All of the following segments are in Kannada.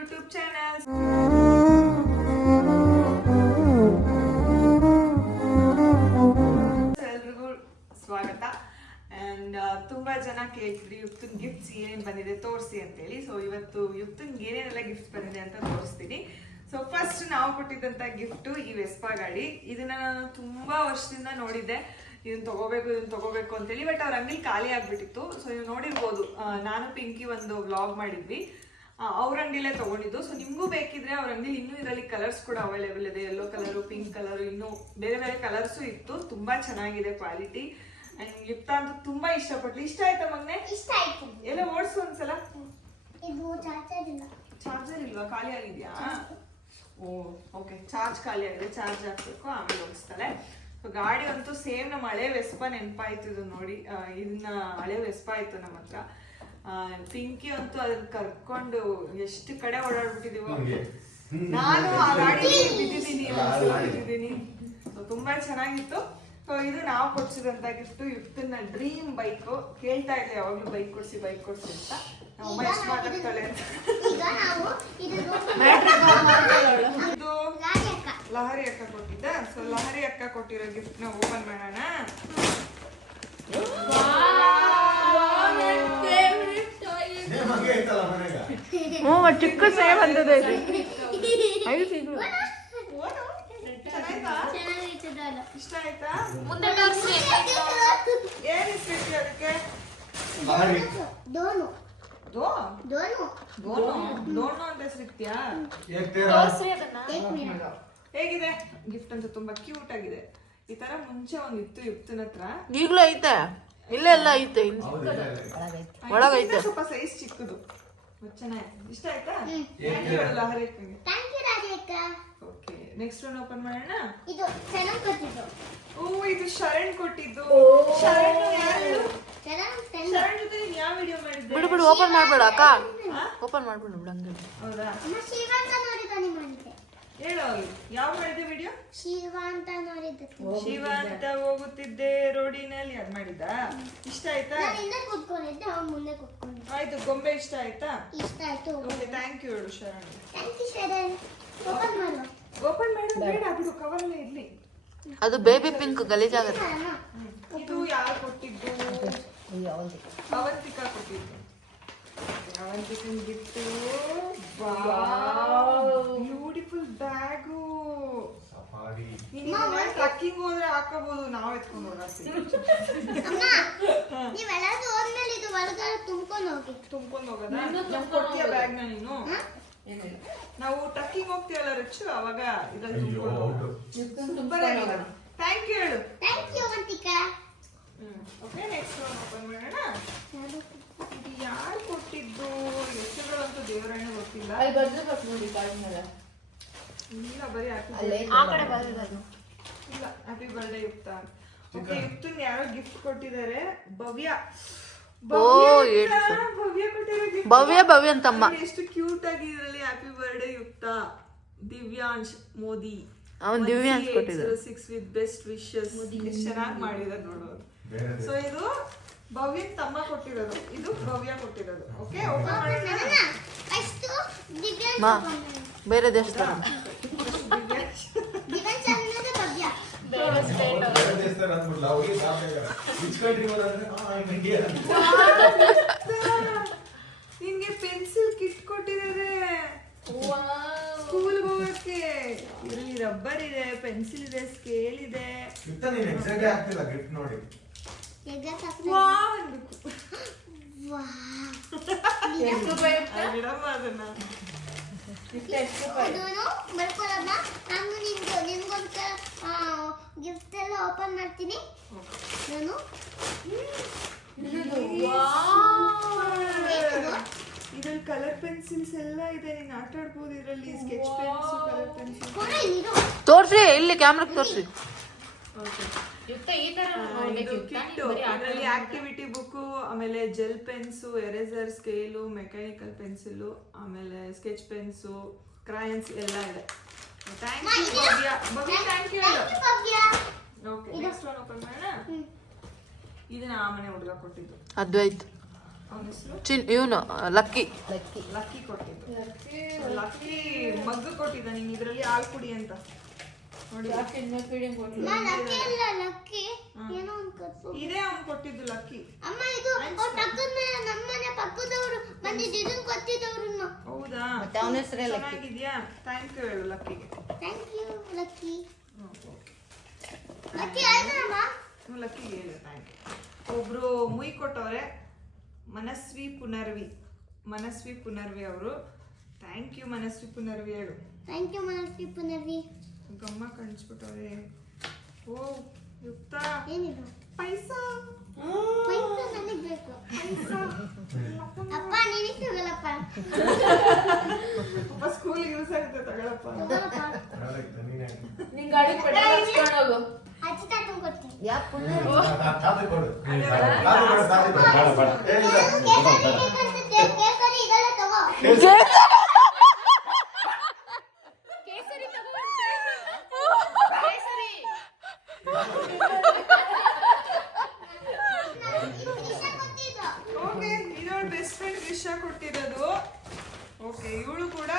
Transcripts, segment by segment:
YouTube channel. ಎಲ್ರಿಗೂ ಸ್ವಾಗತ. ಅಂಡ್ ತುಂಬಾ ಜನ ಕೇಳ್ತಿದ್ರಿ ಯುಕ್ತನ್ ಗಿಫ್ಟ್ಸ್ ಏನೇನು ಬಂದಿದೆ ತೋರಿಸಿ ಅಂತೇಳಿ. ಸೊ ಇವತ್ತು ಯುಕ್ತನ್ಗೆ ಏನೇನೆಲ್ಲ ಗಿಫ್ಟ್ಸ್ ಬಂದಿದೆ ಅಂತ ತೋರಿಸ್ತೀನಿ. ಸೊ ಫಸ್ಟ್ ನಾವು ಕೊಟ್ಟಿದ್ದಂತ ಗಿಫ್ಟು ಈ ವೆಸ್ಪಾ ಗಾಡಿ. ಇದನ್ನ ನಾನು ತುಂಬಾ ವರ್ಷದಿಂದ ನೋಡಿದ್ದೆ, ಇದನ್ನ ತಗೋಬೇಕು ಅಂತೇಳಿ. ಬಟ್ ಅವ್ರ ಅಂಗಡಿ ಖಾಲಿ ಆಗ್ಬಿಟ್ಟಿತ್ತು. ಸೊ ನೀವು ನೋಡಿರ್ಬೋದು, ನಾನು ಪಿಂಕಿ ಒಂದು ವ್ಲಾಗ್ ಮಾಡಿದ್ವಿ, ಅವ್ರ ಅಂಗಡಿಲೇ ತಗೊಂಡಿದ್ದು. ಸೊ ನಿಮ್ಗೂ ಬೇಕಿದ್ರೆ ಅವ್ರ ಅಂಗಡಿ ಇನ್ನೂ ಇದರಲ್ಲಿ ಕಲರ್ಸ್ ಕೂಡ ಅವೈಲೇಬಲ್ ಇದೆ. ಯೆಲ್ಲೋ ಕಲರು, ಪಿಂಕ್ ಕಲರು, ಇನ್ನೂ ಬೇರೆ ಬೇರೆ ಕಲರ್ಸು ಇತ್ತು. ತುಂಬಾ ಚೆನ್ನಾಗಿದೆ ಕ್ವಾಲಿಟಿ. ಯುಕ್ತ ಅಂತೂ ತುಂಬಾ ಇಷ್ಟಪಟ್ಲು. ಇಷ್ಟ ಆಯ್ತಾ ಮಗ್ನೆ? ಇಷ್ಟ ಆಯ್ತು. ಎಲ್ಲ ಓಡಿಸು ಒಂದ್ಸಲ. ಇದು ಚಾರ್ಜರ್ ಇಲ್ಲ. ಚಾರ್ಜರ್ ಇಲ್ವಾ? ಖಾಲಿ ಆಗಿದ್ಯಾ? ಓ ಓಕೆ, ಚಾರ್ಜ್ ಖಾಲಿ ಆಗಿದೆ, ಚಾರ್ಜ್ ಹಾಕ್ಬೇಕು, ಆಮೇಲೆ ಓಡಿಸ್ತಾಳೆ. ಗಾಡಿ ಅಂತೂ ಸೇಮ್ ನಮ್ಮ ಹಳೆ ವೆಸ್ಪಾ ನೆನಪಾಯ್ತು. ಇದು ನೋಡಿ, ಇದನ್ನ ಹಳೆ ವೆಸ್ಪಾ ಇತ್ತು ನಮ್ಮ ಹತ್ರ. ಪಿಂಕಿ ಅಂತೂ ಅದನ್ನ ಕರ್ಕೊಂಡು ಎಷ್ಟು ಕಡೆ ಓಡಾಡ್ಬಿಟ್ಟಿದೀವೋ. ನಾನು ಆ ಗಾಡಿ ಬಿದ್ದಿದ್ದೀನಿ. ತುಂಬಾ ಚೆನ್ನಾಗಿತ್ತು. ಸೊ ಇದು ನಾವು ಕೊಡ್ಸಿದಂತ ಗಿಫ್ಟ್. ಯುಕ್ತನ ಡ್ರೀಮ್ ಬೈಕ್. ಕೇಳ್ತಾ ಇದ್ದೆ ಯಾವಾಗ್ಲೂ ಬೈಕ್ ಕೊಡ್ಸಿ ಅಂತ. ನಮ್ಮ ಎಷ್ಟು ಮಾತಾಡ್ತಾಳೆ ಅಂತ. ಇದು ಲಹರಿ ಅಕ್ಕ ಕೊಟ್ಟಿದ್ದ. ಸೊ ಲಹರಿ ಅಕ್ಕ ಕೊಟ್ಟಿರೋ ಗಿಫ್ಟ್ ನ ಓಪನ್ ಮಾಡೋಣ. ಚಿಕ್ಕ ಸೇವ್ ಬಂದದ ಇಷ್ಟ ಆಯ್ತಾ? ಮುಂದೆ ಏನ್ ಇಸ್ಬೇಕು ಅದಕ್ಕೆ? ಡೋನು ಅಂತ ಹೆಸರಿತ್ಯಾ? ಹೇಗಿದೆ ಗಿಫ್ಟ್? ಅಂತ ತುಂಬಾ ಕ್ಯೂಟ್ ಆಗಿದೆ. ಈ ತರ ಮುಂಚೆ ಒಂದಿತ್ತು ಯುಕ್ತನ ಹತ್ರ, ಈಗಲೂ ಐತೆ. ಇಲ್ಲ ಎಲ್ಲ ಐತೆ, ಒಳಗೈತೆ. ಸ್ವಲ್ಪ ಸೈಜ್ ಚಿಕ್ಕದು. ಚೆನ್ನಾಗಿದೆ. ಇಷ್ಟ ಆಯ್ತಾ? ಲಹರಿ ಅಕ್ಕಂಗೆ. ಓಕೆ, ನೆಕ್ಸ್ಟ್ ಒನ್ ಓಪನ್ ಮಾಡೋಣ. ಇದು ಶರಣ್ ಕೊಟ್ಟಿದ್ದು. ಓ, ಇದು ಶರಣ್ ಕೊಟ್ಟಿದ್ದು. ಶರಣ್ ಯಾರು? ಶರಣ್ ಜೊತೆ ನೀನ್ ಯಾವ ವಿಡಿಯೋ ಮಾಡಿದ್ದೆ? ಬಿಡು ಓಪನ್ ಮಾಡ್ಬೇಡ ಅಕ್ಕ, ಓಪನ್ ಮಾಡ್ಬಿಡು ಬಿಡು. ಹೌದಾ? ಶಿವ ಅಂತ ನೋಡಿದ ಮಾಡಿದ್ದೆ. ಹೇಳು, ಯಾವ ಮಾಡಿದ್ದೆ ವಿಡಿಯೋ? ಶಿವ ಅಂತ ನೋಡಿದ್ದೆ. ಶಿವ ಅಂತ ಹೋಗುತ್ತಿದ್ದೆ ರೋಡಿನಲ್ಲಿ, ಅದ್ ಮಾಡಿದ್ದ. ಇಷ್ಟ ಆಯ್ತಾ? ನಾನು ಹಿಂದೆ ಕೂತ್ಕೊಂಡಿದ್ದೆ, ಅವ್ನು ಮುಂದೆ ಕೂತ್ಕೊಂಡಿದ್ದ. ಆಯ್ತು, ಗೊಂಬೆ ಇಷ್ಟ ಆಯ್ತಾ? ಇಷ್ಟ ಆಯ್ತು. ಓಕೆ, ಥ್ಯಾಂಕ್ ಯು ಹೇಳು Sharan. Thank you Sharan. Open ಮಾಡು. ಓಪನ್ ಮಾಡು, ಬೇಡ ಬಿಡು, ಕವರ್ ಅಲ್ಲೇ ಇರ್ಲಿ. ಅದು ಬೇಬಿ ಪಿಂಕ್ ಗಲೀಜಾಗತ್ತೆ. ಇದು ಯಾರು ಕೊಟ್ಟಿದ್ದು? ಅವಂತಿಕಾ ಕೊಟ್ಟಿದ್ದು. ಅವಂತಿಕನ್ ಗಿಫ್ಟ್. Beautiful bag. ಟ್ರಕ್ಕಿಂಗ್ ಹೋದ್ರೆ ಹಾಕಬಹುದು, ನಾವ್ ಎತ್ಕೊಂಡು ಹೋಗ್ತೀವಿ. ನೀವೆಲ್ಲರೂ ಹೋದ್ಮೇಲೆ ಇದು ಹೊರಗಡೆ ತುಂಬ್ಕೊಂಡು ಹೋಗೋದ? ನಮ್ ಕೊಡ್ತೀಯ ಬ್ಯಾಗ್ ನ ನೀನು? ನಾವು ಟ್ರಕ್ಕಿಂಗ್ ಹೋಗ್ತೀವಲ್ಲ ರಿಚ್, ಅವಾಗ ಇದ್ರಲ್ಲಿ ಸೂಪರ್ ಆಗಿದೆ. ಥ್ಯಾಂಕ್ ಯು ಹೇಳು. Thank you Avantika. Okay, next one open ಮಾಡೋಣ. ಇದು ಯಾರು ಕೊಟ್ಟಿದ್ದು? ಹೆಸರುಗಳಂತೂ ದೇವರಣ್ಣ ಗೊತ್ತಿಲ್ಲ. ಇಲ್ಲ, ಬರೀ ಇಲ್ಲ, ಹ್ಯಾಪಿ ಬರ್ಡೇ ಯುಕ್ತ. ಓಕೆ, ಯುಕ್ತನ್ ಯಾರೋ ಗಿಫ್ಟ್ ಕೊಟ್ಟಿದ್ದಾರೆ. ಭವ್ಯ ಕೊಟ್ಟಿರೋ ಗಿಫ್ಟ್. ಭವ್ಯ ಅಂತಮ್ಮ. ಎಷ್ಟು ಕ್ಯೂಟ್ ಆಗಿ ಇದರಲ್ಲಿ ಹ್ಯಾಪಿ ಬರ್ಡೇ ಯುಕ್ತ. ದಿವ್ಯಾಂಶ್ ಮೋದಿ ಅವನ್ ದಿವ್ಯಾಂಶ್ ಕೊಟ್ಟಿದ್ದಾರೆ. 6 ವಿತ್ ಬೆಸ್ಟ್ ವಿಶಸ್. ಎಷ್ಟು ಚೆನ್ನಾಗಿ ಮಾಡಿದ್ದಾರೆ ನೋಡೋದು. ಸೊ ಇದು ಭವ್ಯ ತಮ್ಮ ಕೊಟ್ಟಿರೋದು, ಇದು ಭವ್ಯ ಕೊಟ್ಟಿರೋದು. ಓಕೆ, ಓಪನ್ ಮಾಡೋಣ. ಫಸ್ಟ್ ದಿವ್ಯಾಂಶ್ ಮಾ ಓಪನ್ ಮಾಡು. ಬೇರೆ ದೇಶದ ದಿವ್ಯಾಂಶ್ ಅನ್ನೋದು ಭವ್ಯ. ನಿನ್ಗೆ ಪೆನ್ಸಿಲ್ ಕಿಟ್ ಕೊಟ್ಟಿದ್ದಾರೆ ಸ್ಕೂಲ್ಗೆ ಹೋಗಕ್ಕೆ. ಇಲ್ಲಿ ರಬ್ಬರ್ ಇದೆ, ಪೆನ್ಸಿಲ್ ಇದೆ, ಸ್ಕೇಲ್ ಇದೆ. ಬಿಡಮ್ಮ ಅದನ್ನ. ನಾನು ನಿಮ್ಗೊಂದು ಗಿಫ್ಟ್ ಎಲ್ಲ ಓಪನ್ ಮಾಡ್ತೀನಿ. ನಾನು ಇದ್ರಲ್ಲಿ ಕಲರ್ ಪೆನ್ಸಿಲ್ಸ್ ಎಲ್ಲ ಇದೆ, ನೀನ್ ಆಟ ಆಡ್ಬೋದು ಇದರಲ್ಲಿ. ಸ್ಕೆಚ್ ಪೆನ್ಸ್, ಕಲರ್ ಪೆನ್ಸಿಲ್ ತೋರ್ಸಿ, ಇಲ್ಲಿ ಕ್ಯಾಮ್ರಾಕ್ ತೋರ್ಸಿ. ಇದರಲ್ಲಿ ಆಕ್ಟಿವಿಟಿ ಬುಕ್, ಆಮೇಲೆ gel pens, eraser, scale, mechanical pencil, ಆಮೇಲೆ ಸ್ಕೆಚ್ ಪೆನ್ಸು, ಕ್ರಯನ್ಸ್ ಎಲ್ಲ ಇದೆ. Thank you Bhavya. Bhavya thank you. Okay, next one open ಮಾಡೋಣ. ಇದನ್ನ ಆ ಮನೆ ಹುಡುಗ ಕೊಟ್ಟಿದ್ದು. ಅದ್ವೈತ್. ಅವನ ಹೆಸರು ಇವನು ಲಕ್ಕಿ. ಲಕ್ಕಿ ಕೊಟ್ಟಿದ್ದು. ಲಕ್ಕಿ ಮಗ್ಗು ಕೊಟ್ಟಿದ್ದ ನೀನ್ ಇದ್ರಲ್ಲಿ ಹಾಲು ಕುಡಿ ಅಂತ ನೋಡಿ. ಇದೇ ಅವ್ನು ಕೊಟ್ಟಿದ್ದು ಲಕ್ಕಿ. ಅಮ್ಮ ಇದು ನಮ್ಮನೆ ಪಕ್ಕದವರು ಬಂದಿದ್ದು ಇದನ್ನ ಕೊಟ್ಟಿದ್ದವ್ರು. ಹೌದಾ? ಚೆನ್ನಾಗಿದ್ಯಾ? ಥ್ಯಾಂಕ್ ಯು ಹೇಳು ಲಕ್ಕಿಗೆ. Thank you Lucky. ಲಕ್ಕಿ ಆಯ್ತಮ್ಮ? ಲಕ್ಕಿಗೆ ಹೇಳು ಥ್ಯಾಂಕ್ ಯು. ಒಬ್ರು ಮುಯ್ ಕೊಟ್ಟವ್ರೆ, ಮನಸ್ವಿ ಪುನರ್ವಿ ಅವರು. ಥ್ಯಾಂಕ್ ಯು ಮನಸ್ವಿ ಪುನರ್ವಿ ಹೇಳು. Thank you Manasvi Punarvi. ಗಮ್ಮ ಕಾಣಿಸ್ಬಿಟ್ಟವ್ರೆ. ಓ ಯುಕ್ತ ಏನಿದು? ಪೈಸಾ ನನಗೆ ಬೇಕು. ಅಪ್ಪ ನಿನಗೆ ತಗೊಳಪ್ಪ. ಸ್ಕೂಲಿಗೆ ಯೂಸ್ ಆಗುತ್ತೆ ತಗೊಳಪ್ಪ. ಅಜ್ಜಿ ತಾತನ ಕೊಡ್ತೀನಿ. ಕೇಸರಿ ಇದೆಲ್ಲ ತಗೋ. ಓಕೆ, ಇದೊಂದು ಬೆಸ್ಟ್ ಫ್ರೆಂಡ್ ರಿಷಾ ಕೊಟ್ಟಿರೋದು. ಓಕೆ, ಇವಳು ಕೂಡ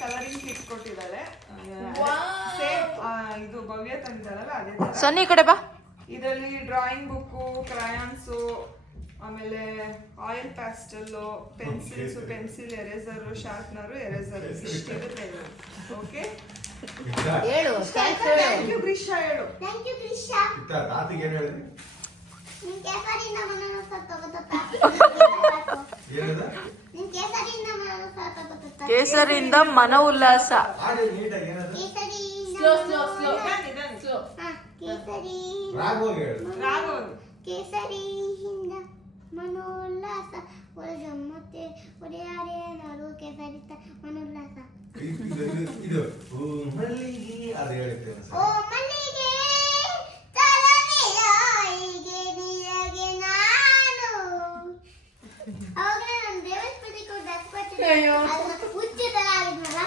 ಕಲರಿಂಗ್ ಕಿಟ್ ಕೊಟ್ಟಿದ್ದಾಳೆ. ಸೇಮ್ ಇದು ಭವ್ಯ ತಂದಿದ್ದಾಳಲ್ಲ ಅದೇ ತರ. ಸನ್ನಿ ಕಡೆ ಬಾ. ಇದರಲ್ಲಿ ಡ್ರಾಯಿಂಗ್ ಬುಕ್ಕು, ಕ್ರಯಾನ್ಸು, ಆಮೇಲೆ oil pastel, pencils, pencil eraser, sharpener, eraser ಇಷ್ಟಿರುತ್ತೆ. ಓಕೆ, ಹೇಳು. ಥ್ಯಾಂಕ್ ಯು ರಿಷಾ ಹೇಳು. Thank you Krishna. ತಾತಿಗೆ ಏನು ಹೇಳಿದ್ರಿ? ನಿನ್ ಕೇಸರಿಯಿಂದ ಮನೋಸ ತಗೋತ. ನಿನ್ ಕೇಸರಿಯಿಂದ ಮನೋಸ ತಗೋತ. ಕೇಸರಿಯಿಂದ ಮನ ಉಲ್ಲಾಸ. ಆಡಿ ನೀಟಾಗಿ ಏನದು? ಕೇಸರಿಯಿಂದ ಕೇಸರಿಯಿಂದ ಮನೋಲ್ಲಾಸ ಒಳಜಮ್ಮತ್ತೆ ಒಡೆಯಾರೇನಾರು ಕೇಸರಿ ಮನೋಲ್ಲಾಸ. ಇದು ಮಲ್ಲಿಗೆ ಅದು ಹೇಳ್ತೇನೆ. ಓ ಮಲ್ಲಿಗೆ ತಲನೆಯಾಯಿಗೆ ನಿಯಗೆ ನಾನು. ಅವಾಗ ನಾನು ದೇವಸ್ಥಾನಕ್ಕೆ ಹೋಗಿ ಅದನ್ನ ಹುಚ್ಚಿ ತರ ಆಗಿದ್ನಲ್ಲ.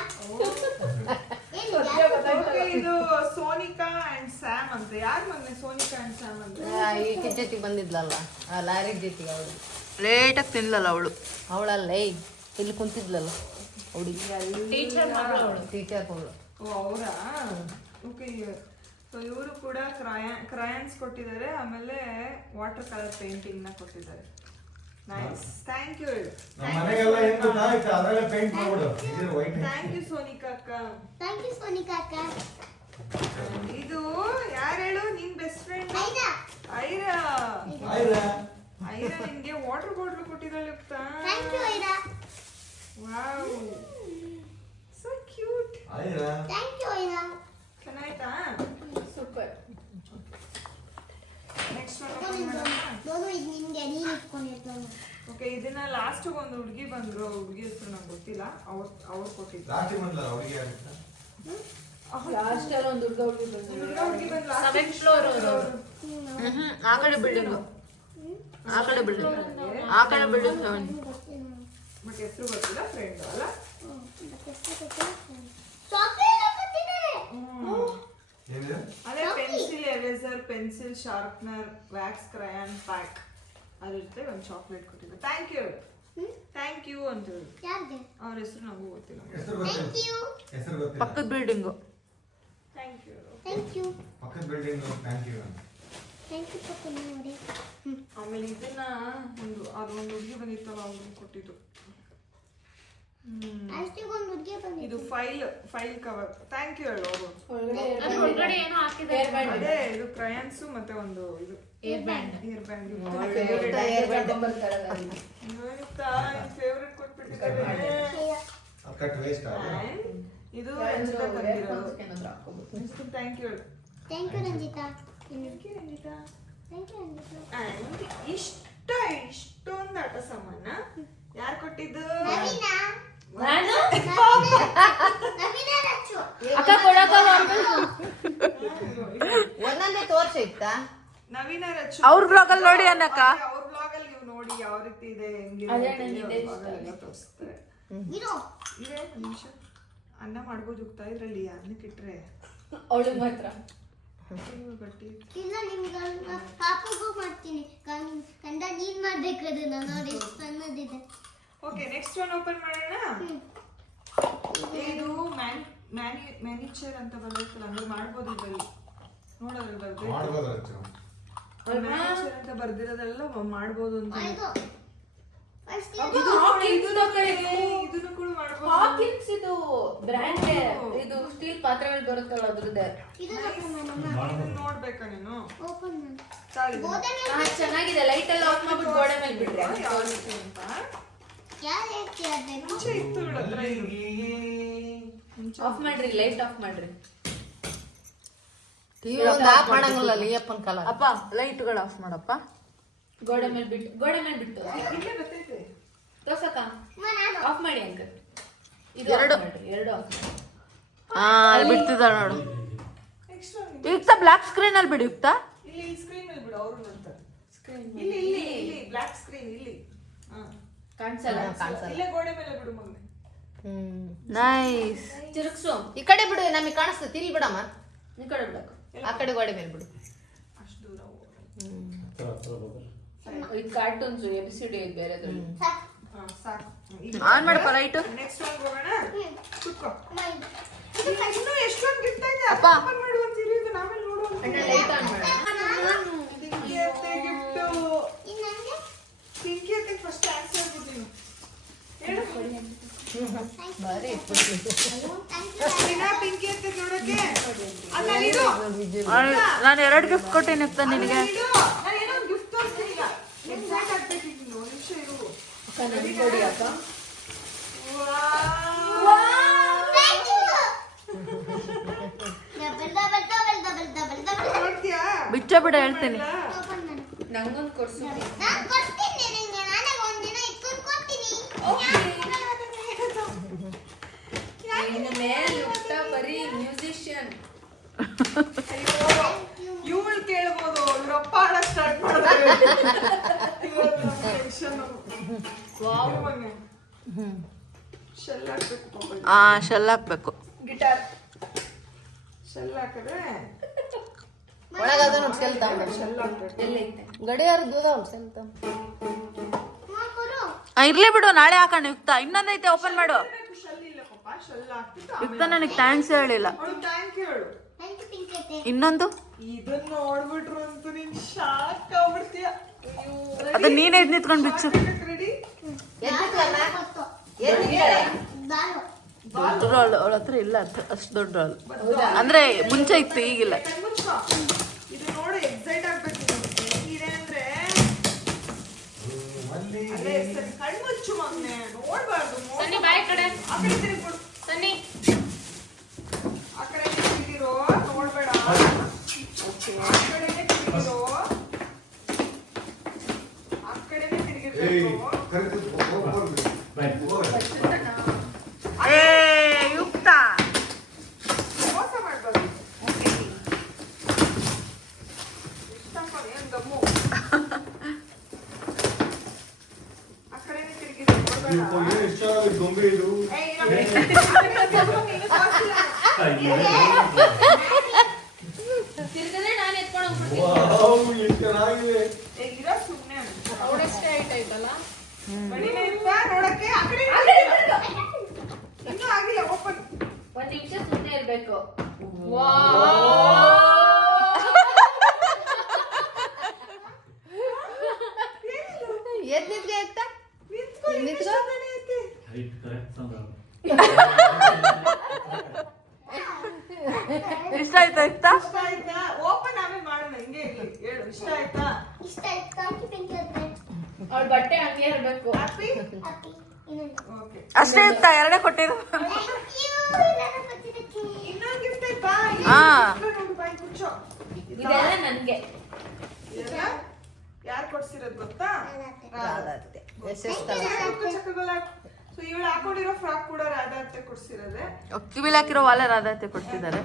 ಇದು ಸೋನಿಕಾ ಅಂಡ್ ಸ್ಯಾಮ್ ಅಂತ. ಯಾರು ಮೊನ್ನೆ ಸೋನಿಕಾ ಅಂಡ್ ಸ್ಯಾಮ್ ಅಂತ? ಈಕೆ ಜೊತೆಗೆ ಬಂದಿದ್ಲಲ್ಲ ಆ ಲಾರಿ ಜೊತೆಗೆ ಅವಳು ಲೇಟಾಗಿ ತಿನ್ಲಲ್ಲ ಅವಳು. ಅವಳಲ್ಲ ಇಲ್ಲಿ ಕುಂತಿದ್ಲಲ್ಲ ಹುಡುಗಿ ಟೀಚರ್ ಮಗಳು. ಓ ಅವರಾ? ಓಕೆ, ಸೊ ಇವರು ಕೂಡ ಕ್ರಯಾನ್ಸ್ ಕೊಟ್ಟಿದ್ದಾರೆ, ಆಮೇಲೆ ವಾಟರ್ ಕಲರ್ ಪೇಂಟಿಂಗ್ ನ ಕೊಟ್ಟಿದ್ದಾರೆ. Nice, thank you. ನಮ್ಮ ಮನೆಗೆಲ್ಲ ಏನು ಗೊತ್ತಾ ಆಯ್ತು ಅದರಲ್ಲೇ ಪೇಂಟ್ ಮಾಡ್ಬಿಡು. ಇದು ವೈಟ್. ಥ್ಯಾಂಕ್ ಯು ಸೋನಿಕಾ ಅಕ್ಕ. ಥ್ಯಾಂಕ್ ಯು ಸೋನಿಕಾ ಅಕ್ಕ. ಇದು ಯಾರು ಹೇಳು? ನಿನ್ ಬೆಸ್ಟ್ ಫ್ರೆಂಡ್ ಐರಾ. ಐರಾ. ಆಯ್ತಾ? ಐರಾ ನಿನ್ಗೆ ವಾಟರ್ ಬಾಟ್ಲ್ ಕೊಟ್ಟಿದ್ದಾಳೆ Yukta. Thank you Aira. Wow, so cute. ಆಯ್ತಾ? Thank you Aira. ಚೆನ್ನಾಯ್ತಾ? ಸೂಪರ್. ನೆಕ್ಸ್ಟ್ ನೋಡು ಇದು ನಿಮ್ಗೆ ನೀನು ಇಟ್ಕೊಂಡಿರ್ತಾನೆ. ಓಕೆ, ಇದನ್ನ ಲಾಸ್ಟ್ ಒಂದು ಹುಡುಗಿ ಬಂದ್ರು, ಹುಡುಗಿ ಹೆಸರು ನಂಗೆ ಗೊತ್ತಿಲ್ಲ, ಅವ್ರು ಕೊಟ್ಟಿದ್ರು. ಲಾಸ್ಟ್ ಬಂದ್ಲ ಅವರಿಗೆ ಆಗುತ್ತೆ. ಲಾಸ್ಟ್ ಅಲ್ಲಿ ಒಂದು ಹುಡುಗಿ ಹುಡುಗಿ ಬಂದು ಸೆವೆಂತ್ ಫ್ಲೋರ್ ಅವರು. ಆ ಕಡೆ ಬಿಲ್ಡಿಂಗ್, ಆ ಕಡೆ ಬಿಲ್ಡಿಂಗ್, ಆ ಕಡೆ ಬಿಲ್ಡಿಂಗ್. ಮತ್ತೆ ಹೆಸರು ಗೊತ್ತಿಲ್ಲ, ಫ್ರೆಂಡ್ ಅಲ್ಲ. ಚಾಕ್ಲೇಟ್ ಕೊಟ್ಟಿದ್ದಾರೆ. ಏನಿದೆ? ಅದೇ pencil eraser, pencil sharpener, wax crayon pack, ಅದ್ರ ಜೊತೆ ಒಂದು ಚಾಕ್ಲೇಟ್ ಕೊಟ್ಟಿದ್ರು. ಥ್ಯಾಂಕ್ ಯು ಅಂತ ಹೇಳಿ. ಯಾರಿಗೆ? ಅವ್ರ ಹೆಸರು ನಮಗೂ ಗೊತ್ತಿಲ್ಲ. ಹೆಸರು ಥ್ಯಾಂಕ್ ಗೊತ್ತಿಲ್ಲ. ಯು. ಹೆಸರು ಗೊತ್ತಿಲ್ಲ. ಪಕ್ಕದ building. Thank you. Thank you. ಪಕ್ಕದ building thank you. Thank you ಪಕ್ಕ ನೋಡಿ. ಆಮೇಲೆ ಇದನ್ನ ಅದೊಂದು ಹುಡುಗಿ ಬಂದಿತ್ತಲ್ಲ, ಅವ್ರಿಗೆ ಕೊಟ್ಟಿದ್ದು. ಅಷ್ಟಿಗೆ ಒಂದು ಹುಡುಗಿ ಬಂದಿದೆ. ಇದು ಫೈಲ್ ಕವರ್. ಥ್ಯಾಂಕ್ ಯು ಹೇಳು ಅವರು. ಒಳಗಡೆ ಏನೋ ಹಾಕಿದ್ದಾರೆ. ಅದೇ ಇದು ಕ್ರಯಾನ್ಸು ಮತ್ತೆ ಒಂದು ಇದು hair band. Hair band. Hair band ಬರ್ತಾರಲ್ಲ. ಫೇವ್ರೆಟ್ ಕೊಟ್ಬಿಟ್ಟಿದ್ದಾರೆ. ಅದು ಕಟ್ ವೇಸ್ಟ್ ಆಗಿದೆ. ಇದು ಏನಾದ್ರು thank you. Thank you Ranjitha. Thank you Ranjitha. Thank you Ranjitha. ಇಷ್ಟೊಂದು ಆಟ ಸಾಮಾನ ಯಾರು ಕೊಟ್ಟಿದ್ದು? ನವೀನಾ. ನಾನು ನವೀನಾ ರಚ್ಚು. ಅಕ್ಕ ಕೊಡಕ ಒಂದೊಂದೇ ತೋರ್ಸ ಇತ್ತ. ನವೀನ ರಚ್ಚು ಅವ್ರ ಬ್ಲಾಗ್ ಅಲ್ಲಿ ನೋಡಿ ಅನ್ನಕ್ಕ. ಅವ್ರ ಬ್ಲಾಗ್ ಅಲ್ಲಿ ನೀವು ನೋಡಿ ಯಾವ ರೀತಿ ಇದೆ, ಹೆಂಗಿದೆ ಅದೇ ಅಂತ ಹೇಳಿ ನನಗೆ ಅವ್ರ blog ಅಲ್ಲಿ ಎಲ್ಲ ತೋರಿಸ್ತಾರೆ. ಇರು. ಇದೆ ಒಂದು ನಿಮಿಷ. ಅನ್ನ ಮಾಡ್ಬೋದು ಇದ್ರಲ್ಲಿ ಅನ್ನಕ್ಕಿಟ್ರೆ. ಅವಳಿಗೆ ಮಾತ್ರ ಇಲ್ಲ ನಿಮ್ಗೆ ಪಾಪಗೂ ಮಾಡ್ತೀನಿ ಕಂದ ನೀನ್ ಮಾಡ್ಬೇಕು ಅದನ್ನ ನೋಡಿ ಸಣ್ಣದಿದೆ. ಓಕೆ ನೆಕ್ಸ್ಟ್ ಒನ್ ಓಪನ್ ಮಾಡೋಣ. ಇದು ಮ್ಯಾನಿಚರ್ ಅಂತ ಬರ್ತಲ್ಲ, ಅಂದ್ರೆ ಮಾಡ್ಬೋದು ಇದರಲ್ಲಿ. ನೋಡೋದ್ರಲ್ಲಿ ಬರ್ಬೇಕು ಮ್ಯಾನಿಚರ್ ಅಂತ ಬರ್ದಿರೋದೆಲ್ಲ ಮಾಡ್ಬೋದು ಅಂತ. ಇದು ಫಸ್ಟ್ ಇದನ್ನು ಕೂಡ ಮಾಡ್ಬೋದು. ಹಾಕಿನ್ಸ್ ಇದು ಬ್ರ್ಯಾಂಡ್, ಇದು ಸ್ಟೀಲ್ ಪಾತ್ರೆಗಳು ಬರುತ್ತಲ್ಲ ಅದ್ರದ್ದೇ. ಇದನ್ನ ನೋಡ್ಬೇಕಾ ನೀನು? ಓಪನ್ ಮಾಡಿ ಚಾಲು ಗೋಧಿ ಚೆನ್ನಾಗಿದೆ. ಲೈಟ್ ಎಲ್ಲ ಆಫ್ ಮಾಡ್ಬಿಟ್ಟು ಗೋಡೆ ಮೇಲೆ ಬಿಟ್ರೆ ಯಾವ ರೀತಿ ಅಂತ ಯಾರು ಹೇಳ್ತಿದ್ದಾರೆ? ಮುಂಚೆ ಇತ್ತು ಇವಳ ಹತ್ರ ಇದು. ಆಫ್ ಮಾಡ್ರಿ, ಲೈಟ್ ಆಫ್ ಮಾಡ್ರಿ. ಟಿವಿ ಒಂದು ಆಫ್ ಮಾಡಂಗಿಲ್ಲ ಅಪ್ಪನ ಕಾಲ. ಅಪ್ಪ ಲೈಟ್ಗಳು ಆಫ್ ಮಾಡಪ್ಪ. ಗೋಡೆ ಮೇಲೆ ಬಿಟ್ಟು ಇಲ್ಲೇ ಬರ್ತೈತೆ. ತೋರ್ಸಕ್ಕ ನಾನು ಆಫ್ ಮಾಡಿ ಅಂಕಲ್. ಇದು ಎರಡು. ಆಫ್ ಮಾಡ್ರಿ, ಎರಡು ಆಫ್ ಮಾಡಿ. ಅಲ್ಲಿ ಬಿಡ್ತಿದ್ದಾಳೆ ನೋಡು. ನೆಕ್ಸ್ಟ್ ಒನ್ ಯುಕ್ತ ಬ್ಲಾಕ್ ಸ್ಕ್ರೀನ್ ಅಲ್ಲಿ ಬಿಡಿ ಯುಕ್ತ. ಇಲ್ಲಿ ಸ್ಕ್ರೀನ್ ಅಲ್ಲಿ ಬಿಡು, ಅವರು ನೋಡ್ತಾರೆ. ಇಲ್ಲಿ ಇಲ್ಲಿ ಇಲ್ಲಿ ಬ್ಲಾಕ್ ಸ್ಕ್ರೀನ್ ಇಲ್ಲಿ. ಕಾಣಿಸಲ್ಲ. ಇಲ್ಲೇ ಗೋಡೆ ಮೇಲೆ ಬಿಡು ಮಗನೇ. ನೈಸ್. ತಿರುಗ್ಸು. ಈ ಕಡೆ ಬಿಡು, ನಮಗೆ ಕಾಣಿಸ್ತೈತಿ. ಇಲ್ಲಿ ಬಿಡಮ್ಮ, ಈ ಕಡೆ ಬಿಡಕ್ಕ. ಆ ಕಡೆ ಗೋಡೆ ಮೇಲೆ ಬಿಡು. ಅಷ್ಟು ದೂರ ಹೋಗು. ಇದು ಕಾರ್ಟೂನ್ಸ್ ABCD ಬೇರೆದ್ರಲ್ಲಿ. ಸಾಕು. ಆನ್ ಮಾಡಪ್ಪ ಲೈಟ್. ನೆಕ್ಸ್ಟ್ ಒನ್ ಹೋಗೋಣ. ಕುತ್ಕೋ. ಮೈಂಡ್ ಇನ್ನೂ ಎಷ್ಟೊಂದು ಗಿಫ್ಟ್ ಐತೆ. ಅಪ್ಪ. ಓಪನ್ ಮಾಡು ಅಂತೀರಿ, ಇದು ನಾವೇಲೆ ನೋಡು ಅಣ್ಣ ಅಂತೀರಿ. ಲೈಟ್ ಆನ್ ಮಾಡ. ಪಿಂಕಿ ಅತ್ತೆ ಗಿಫ್ಟ್. ಇನ್ನೊಂದು ಪಿಂಕಿ ಅತ್ತೆ ಫಸ್ಟ್ ಆನ್ಸರ್ ಕೊಡು ನೀನು. ಹೇಳು. ಬಾರಿ ದಿನ ಪಿಂಕಿ ಅತ್ತೆ ನೋಡಕ್ಕೆ. ಅಲ್ಲ ನೀನು. ನಾನು 2 ಗಿಫ್ಟ್ ಕೊಟ್ಟೇನೆ ಯುಕ್ತ ನಿನಗೆ. ನಾನು ಏನೋ ಒಂದು ಗಿಫ್ಟ್ ತೋರಿಸ್ತೀನಿ ಈಗ. ಎಕ್ಸಾಕ್ಟ್ ಆಗ್ಬೇಕು ಈಗ ನೀನು. ನಿಮಿಷ ಇರು. ನನಗೆ ಕೊಡಿ ಅಕ್ಕ. ಥ್ಯಾಂಕ್ ಯು ಡಬಲ್ ನೋಡ್ತೀಯಾ? ಬಿಚ್ಚ ಬಿಡ ಹೇಳ್ತೀನಿ. ಓಪನ್ ಮಾಡು. ನಂಗೊಂದು ಕೊಡ್ಸು. ನಾನು ಕೊಡ್ತೀನಿ ನಿಂಗೆ. ನಾನೇ ಒಂದಿನ ಇಟ್ಕೊಂಡು ಕೊಡ್ತೀನಿ. ಇನ್ನು ಮೇಲೆ ಯುಕ್ತ ಬರೀ ಮ್ಯೂಸಿಷಿಯನ್. ಇವಳು ಕೇಳ್ಬೋದು, ಇವರಪ್ಪ ಆಡ ಸ್ಟಾರ್ಟ್ ಮಾಡಿದ್ರೆ ಶೆಲ್ ಹಾಕ್ಬೇಕು ಪಾಪ. ಶೆಲ್ ಹಾಕ್ಬೇಕು. ಗಿಟಾರ್ ಶೆಲ್ ಹಾಕಿದ್ರೆ ಒಳಗದ ನೋಡಿ ಸೆಲ್ ತಗೊಂಡು. ಶೆಲ್ ಹಾಕ್ಬೇಕು. ಎಲ್ಲೈತೆ? ಗಡಿಯಾರದ್ದು ಸೆಲ್ ತಗೊಂಡು. ಕೊಡು. ಇರ್ಲಿ ಬಿಡು, ನಾಳೆ ಹಾಕೋಣ ಯುಕ್ತ. ಇನ್ನೊಂದೈತೆ, ಓಪನ್ ಮಾಡು. ಶೆಲ್ ಇಲ್ಲ ಪಾಪ, ಶೆಲ್ ಹಾಕ್ಬಿಟ್ಟು ಯುಕ್ತ ನನಗೆ ಥ್ಯಾಂಕ್ಸ್ ಹೇಳಿಲ್ಲ. ಅವಳು ಥ್ಯಾಂಕ್ ಯು ಹೇಳು. ಥ್ಯಾಂಕ್ ಯು ಪಿಂಕಿ ಅತ್ತೆ. ಇನ್ನೊಂದು ಇದನ್ನ ನೋಡ್ಬಿಟ್ರು ಅಂತೂ ನೀನ್ ಶಾಕ್ ಆಗ್ಬಿಡ್ತೀಯ. ಅದು ನೀನೇ ಇದ್ ನಿಂತ್ಕೊಂಡು ಬಿಚ್ಚು. ರೆಡಿ? ಗೊತ್ತು. ಬಾಲು. ದೊಡ್ಡ ಅವಳ ಹತ್ರ ಇಲ್ಲ, ಅಷ್ಟು ದೊಡ್ಡ ಅಂದ್ರೆ ಮುಂಚೆ ಇತ್ತು, ಈಗಿಲ್ಲ. ಕಣ್ಮುಚ್ಕೋ. ಇದು ನೋಡು, ಎಕ್ಸೈಟ್ ಆಗ್ಬೇಕು ನೀನು. ಇದೆ ಅಂದ್ರೆ ಅಲ್ಲೇ ಸರಿ, ಕಣ್ಮುಚ್ಚು ಮಗ್ನೆ. ನೋಡ್ಬಾರ್ದು. ಸನ್ನಿ ಬಾಯ್ ಕಡೆ. ಆ ಕಡೆ ತಿರುಗ್ಬಿಡು. ಸನ್ನಿ ಆ ಕಡೆ ತಿರುಗಿರೋ, ನೋಡ್ಬೇಡ. ಆ ಕಡೆನೇ ತಿರುಗಿರೋ. ಆ ಕಡೆನೇ ತಿರುಗಿರ್ಬೇಕು. ಯುಕ್ತ ಮೋಸ ಮಾಡ್ಬಾರ್ದು. ಇಷ್ಟಪ್ಪ ಏನ್ ದಮ್ಮು. ಆ ಕಡೆನೇ ತಿರುಗಿರೋ, ನೋಡ್ಬೇಡ. ಏಯ್, ತಿರ್ಗದ್ರೆ ನಾನು ಎತ್ಕೊಂಡು ಹೋಗ್ಬಿಡ್ತೀನಿ. ಇರೋ ಸುಮ್ನೆ ಅವಳಷ್ಟೇ ಹೈಟ್ ಆಯ್ತಲ್ಲ. ಬಡಿನೇ ಇಲ್ವಾ ನೋಡಕ್ಕೆ? ಆ ಕಡೆ ಇನ್ನೂ ಆಗಿಲ್ಲ ಓಪನ್. ಒಂದ್ ನಿಮಿಷ ಸುಮ್ಮನೆ ಇರ್ಬೇಕು. ಎದ್ ನಿಂತ್ಗೆ ಯುಕ್ತ. ನಿಂತ್ಕೋ. ಇಷ್ಟ ಆಯ್ತಾ ಯುಕ್ತ? ಇಷ್ಟ ಆಯ್ತಾ? ಓಪನ್ ಆಮೇಲೆ ಮಾಡೋಣ. ಹಿಂಗೆ ಇರ್ಲಿ. ಹೇಳು, ಇಷ್ಟ ಆಯ್ತಾ? ಇಷ್ಟ ಆಯ್ತು. ಥ್ಯಾಂಕ್ ಯು ಪಿಂಕಿ ಅತ್ತೆ. ಅವಳ ಬಟ್ಟೆ ಹಂಗೆ ಇರ್ಬೇಕು. ಹ್ಯಾಪಿ? ಹ್ಯಾಪಿ. ಇನ್ನೊಂದು. ಓಕೆ. ಅಷ್ಟೇ ಯುಕ್ತ, 2 ಕೊಟ್ಟಿರು. ಥ್ಯಾಂಕ್ ಯು ನಾನು ಬರ್ತಿದ್ದಕ್ಕೆ. ಇನ್ನೊಂದು ಗಿಫ್ಟ್ ಐತಾ? ಹಾ. ನೋಡು, ಬಾಯ್ ಕುಚ್ಚೋ. ಇದೆಲ್ಲ ನನ್ಗೆ. ಇದೆಲ್ಲ ಯಾರು ಕೊಡ್ಸಿರೋದು ಗೊತ್ತಾ? ರಾಧಾತೆ. ಸೊ ಇವಳು ಹಾಕೊಂಡಿರೋ ಫ್ರಾಕ್ ಕೂಡ ರಾಧಾ ಅತ್ತೆ ಕೊಡ್ಸಿರೋದೆ. ಕಿವಿಲ್ ಹಾಕಿರೋ ವಾಲೆ ರಾಧಾತೆ ಕೊಡ್ತಿದ್ದಾರೆ.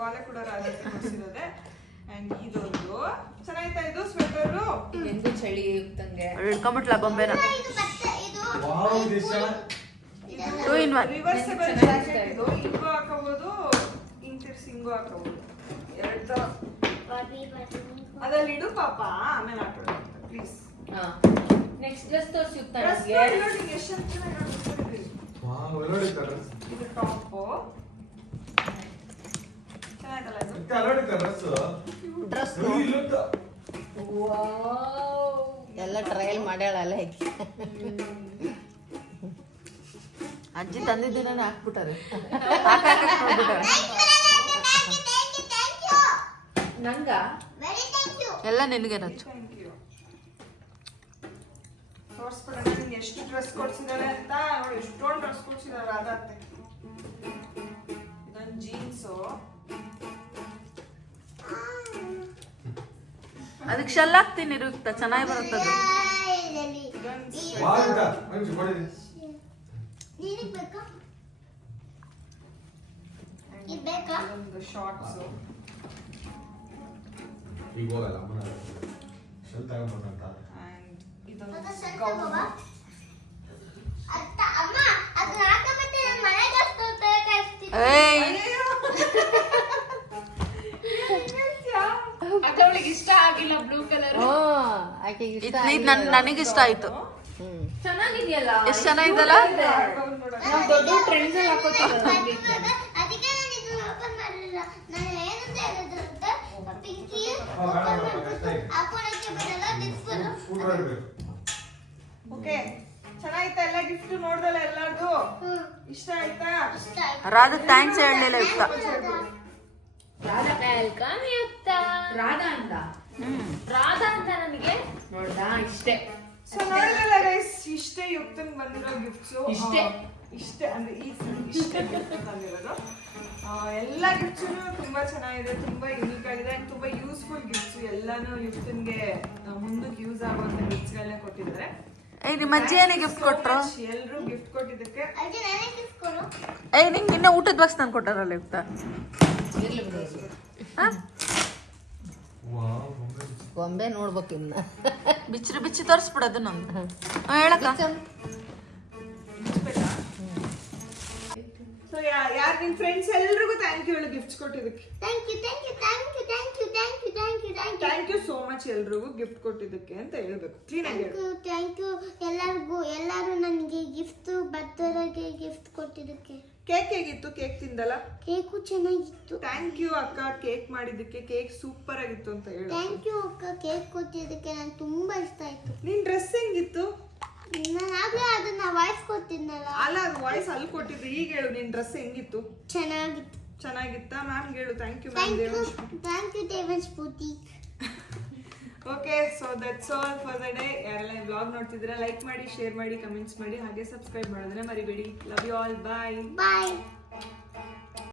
ವಾಲೆ ಕೂಡ ರಾಧಾ ಅತ್ತೆ ಕೊಡ್ಸಿರೋದೆ. ಅಂಡ್ ಇದೊಂದು ಚೆನ್ನಾಯ್ತಾ? ಇದು ಸ್ವೆಟರು ಎಂದು ಚಳಿ ಯುಕ್ತಂಗೆ. ಹಿಡ್ಕೊಂಬಿಟ್ಲ ಗೊಂಬೆನ. ಇದು ಬಟ್ಟೆ ಇದು. 2 in 1. Reversible jacket. ಇದು ಹಿಂಗೂ ಹಾಕೋಬಹುದು, ಹಿಂಗ್ ತಿರ್ಸಿ ಹಿಂಗೂ ಹಾಕೋಬಹುದು. ಎರಡು ತರ ಬಾಬಿ ಅದ್ರಲ್ಲಿ ಇಡು ಪಾಪ, ಆಮೇಲೆ ಹಾಕೊಳ್ಳೋದು ಪ್ಲೀಸ್. ನೆಕ್ಸ್ಟ್ ಡ್ರೆಸ್ ತೋರಿಸಿ ಡ್ರೆಸ್ ನೋಡಿ ಎಷ್ಟು ಚೆನ್ನಾಗಿ ವಾವ್, ನೋಡಿ ಕಲರ್ಸ್. ಇದು ಟಾಪ್ ಚೆನ್ನಾಗಿದಲ್ಲ ಇದು. ಇಕ್ಕ ನೋಡಿ ಕಲರ್ಸ್. ಡ್ರೆಸ್ ಇಲ್ಲುತ್ತ. ಎಲ್ಲ ಟ್ರಯಲ್ ಮಾಡ್ಯಾಳಲ್ಲ ಹೇಗೆ ಅಜ್ಜಿ ತಂದಿದ್ದೀನ ಹಾಕ್ಬಿಟ್ಟಾರೆ ನಂಗ ವೆರಿ ಥ್ಯಾಂಕ್ ಯು. ಎಲ್ಲ ನಿನಗೆ ರಚ್ಚು. Thank you. ತೋರಿಸ್ಬಿಡೋಣ ನಿಂಗೆ ಎಷ್ಟು ಡ್ರೆಸ್ ಕೊಡ್ಸಿದ್ದಾರೆ ಅಂತ. ನೋಡಿ ಎಷ್ಟೊಂದು ಡ್ರೆಸ್ ಕೊಡ್ಸಿದ್ದಾರೆ ಅದಾತ್ತೆ. ಇದೊಂದು ಜೀನ್ಸು, ಅದಕ್ಕೆ ಶೆಲ್ ಹಾಕ್ತೀನಿ ರುಕ್ತ, ಚೆನ್ನಾಗಿ ಬರುತ್ತದೆ. ವಾವ್ ಇಕ್ಕ, ಮಂಜು ಕೊಡಿ. ನಿನಗೆ ಬೇಕಾ? ಇದು ಬೇಕಾ? ಇದೊಂದು ಶಾರ್ಟ್ಸು. ಈಗ ಹೋಗಲ್ಲ ಅಮ್ಮನ ಶೆಲ್ ತಗೊಂಡ್ಬಂತ. ಆ್ಯಂಡ್ ಇದೊಂದು ಅದು ಸ್ವಲ್ಪ ಗೌನ್. ಬಾಬಾ. ಅತ್ತ ಅಮ್ಮ ಅದು ಹಾಕಬಿಟ್ಟೆ ನಾನು ಮನೆಗೆ ಅಷ್ಟು ತರಕಾಯಿಸ್ತೀನಿ. ಏಯ್ ಅಯ್ಯಯ್ಯೋ. ಅವಳಿಗೆ ಇಷ್ಟ ಆಗಿಲ್ಲ ಬ್ಲೂ ಕಲರ್ ನನಗಿಷ್ಟ ಆಯ್ತು. ಚೆನ್ನಾಗಿದೆಯಲ್ಲ ಎಷ್ಟು ಚೆನ್ನಾಗಿದಲ್ಲ. ಗೌನ್ ನೋಡೋಣ. ನಾವು ದೊಡ್ಡ ಟ್ರೆಂಡ್ಸ್ ಅಲ್ಲಿ ಹಾಕೋತೀವಿ ಅದಕ್ಕೆ ನಾನು ಇದನ್ನ ಓಪನ್ ಮಾಡಲಿಲ್ಲ. ನಾನು ಏನಂತ ಹೇಳಿದ್ರೆ ಪಿಂಕಿ ಬೇಡ, ಕಷ್ಟ ಇದೆ. ಹಾಕೊಳಕ್ಕೆ ಬರಲ್ಲ ಡಿಸ್ಪಲ್. ಸ್ಕೂಟರ್ ಇರಬೇಕು. ಓಕೆ, ಚೆನ್ನಾಯ್ತಾ ಎಲ್ಲ ಗಿಫ್ಟ್ ನೋಡ್ದಲ್ಲ ಎಲ್ಲಾರ್ದು? ಇಷ್ಟ ಆಯ್ತಾ? ಇಷ್ಟ ಆಯ್ತು. ರಾಧಾ ಥ್ಯಾಂಕ್ಸ್ ಹೇಳಲಿಲ್ಲ ಯುಕ್ತ. ವೆಲ್ಕಮ್ ಯುಕ್ತ. ರಾಧಾ ಅಂತ ರಾಧಾ ಅಂತ ನನಗೆ ನೋಡ್ದಾ ಇಷ್ಟೇ. ಸೊ ನೋಡಿದ್ರಲ್ಲ ಗೈಸ್, ಇಷ್ಟೇ ಯುಕ್ತನ್ ಬಂದಿರೋ ಗಿಫ್ಟ್ಸು. ಇಷ್ಟೇ ಅಂದ್ರೆ ಇಷ್ಟೇ gift ಬಂದಿರೋದು. ಎಲ್ಲ ಗಿಫ್ಟ್ಸು ತುಂಬಾ ಚೆನ್ನಾಗಿದೆ, ತುಂಬಾ ಯೂನಿಕ್ ಆಗಿದೆ ಅಂಡ್ ತುಂಬಾ ಯೂಸ್ಫುಲ್ ಗಿಫ್ಟ್ಸ್. ಎಲ್ಲಾನು ಯುಕ್ತನ್ಗೆ ಮುಂದಕ್ಕೆ ಯೂಸ್ ಆಗುವಂತ ಗಿಫ್ಟ್ಸ್ಗಳನ್ನ ಕೊಟ್ಟಿದ್ದಾರೆ. ಏಯ್ ನಿಮ್ಮ ಅಜ್ಜಿ ಏನೇ ಗಿಫ್ಟ್ ಕೊಟ್ರು? ಎಲ್ರು ಗಿಫ್ಟ್ ಕೊಟ್ಟಿದ್ದಕ್ಕೆ ಅಜ್ಜಿ ನನಗೆ ಗಿಫ್ಟ್ ಕೊಡು. ಏಯ್ ನಿಂಗೆ ಇನ್ನ ಊಟದ ಬಾಕ್ಸ್ ತಂದು ಕೊಟ್ಟಾರಲ್ಲ ಯುಕ್ತ. ಇರ್ಲಿ ಬಿಡು. ಹಾ ವಾವ್, ಗೊಂಬೆ ನೋಡ್ಬೇಕು ಇನ್ನ ಬಿಚ್ಚಿ ಬಿಚ್ಚಿ ತೋರಿಸ್ಬಿಡೋದು ನಮ್ದು. ಹೇಳಕ್ಕ. ಸೊ ಯಾರು ನಿನ್ ಫ್ರೆಂಡ್ಸ್ ಎಲ್ರಿಗೂ ಥ್ಯಾಂಕ್ ಯು ಹೇಳು ಗಿಫ್ಟ್ಸ್ ಕೊಟ್ಟಿದ್ದಕ್ಕೆ. Thank you thank you thank you thank you thank you thank you thank you thank you so much ಎಲ್ರಿಗೂ ಗಿಫ್ಟ್ ಕೊಟ್ಟಿದ್ದಕ್ಕೆ ಅಂತ ಹೇಳ್ಬೇಕು. ಕ್ಲೀನ್ ಆಗಿ ಹೇಳು. ಥ್ಯಾಂಕ್ ಯು ಎಲ್ಲರೂ ನನಗೆ ಗಿಫ್ಟ್ ಬರ್ತಡೇಗೆ ಗಿಫ್ಟ್ ಕೊಟ್ಟಿದ್ದಕ್ಕೆ. ಕೇಕ್ ಹೇಗಿತ್ತು? ಕೇಕ್ ತಿಂದಲ್ಲ? ಕೇಕು ಚೆನ್ನಾಗಿತ್ತು. ಥ್ಯಾಂಕ್ ಯು ಅಕ್ಕ ಕೇಕ್ ಮಾಡಿದ್ದಕ್ಕೆ. ಕೇಕ್ ಸೂಪರ್ ಆಗಿತ್ತು ಅಂತ ಹೇಳು. ಥ್ಯಾಂಕ್ ಯು ಅಕ್ಕ ಕೇಕ್ ಕೊಟ್ಟಿದ್ದಕ್ಕೆ ನಂಗೆ ತುಂಬಾ ಇಷ್ಟ ಆಯ್ತು. ನಿನ್ ಡ್ರೆಸ್ ಹೆಂಗಿತ್ತು? ನಾನು ಆಗ್ಲೇ ಅದನ್ನ ವಾಯ್ಸ್ ಕೊಟ್ಟಿದ್ನಲ್ಲ, ಅಲ್ಲ ಅದು ವಾಯ್ಸ್ ಅಲ್ಲಿ ಕೊಟ್ಟಿದ್ದು. ಈಗ ಹೇಳು ನಿನ್ ಡ್ರೆಸ್ ಹೆಂಗಿತ್ತು? ಚೆನ್ನಾಗಿತ್ತು. ಚೆನ್ನಾಗಿತ್ತಾ? ಮ್ಯಾಮ್ ಹೇಳು thank you ma'am. Thank you Devans boutique. Okay, so that's all for the day. ಯಾರೆಲ್ಲ ವ್ಲಾಗ್ ನೋಡ್ತಿದ್ದೀರಾ ಲೈಕ್ ಮಾಡಿ, ಶೇರ್ ಮಾಡಿ, ಕಮೆಂಟ್ಸ್ ಮಾಡಿ, ಹಾಗೆ ಸಬ್ಸ್ಕ್ರೈಬ್ ಮಾಡೋದನ್ನ ಮರಿಬೇಡಿ. Love you all. Bye. Bye.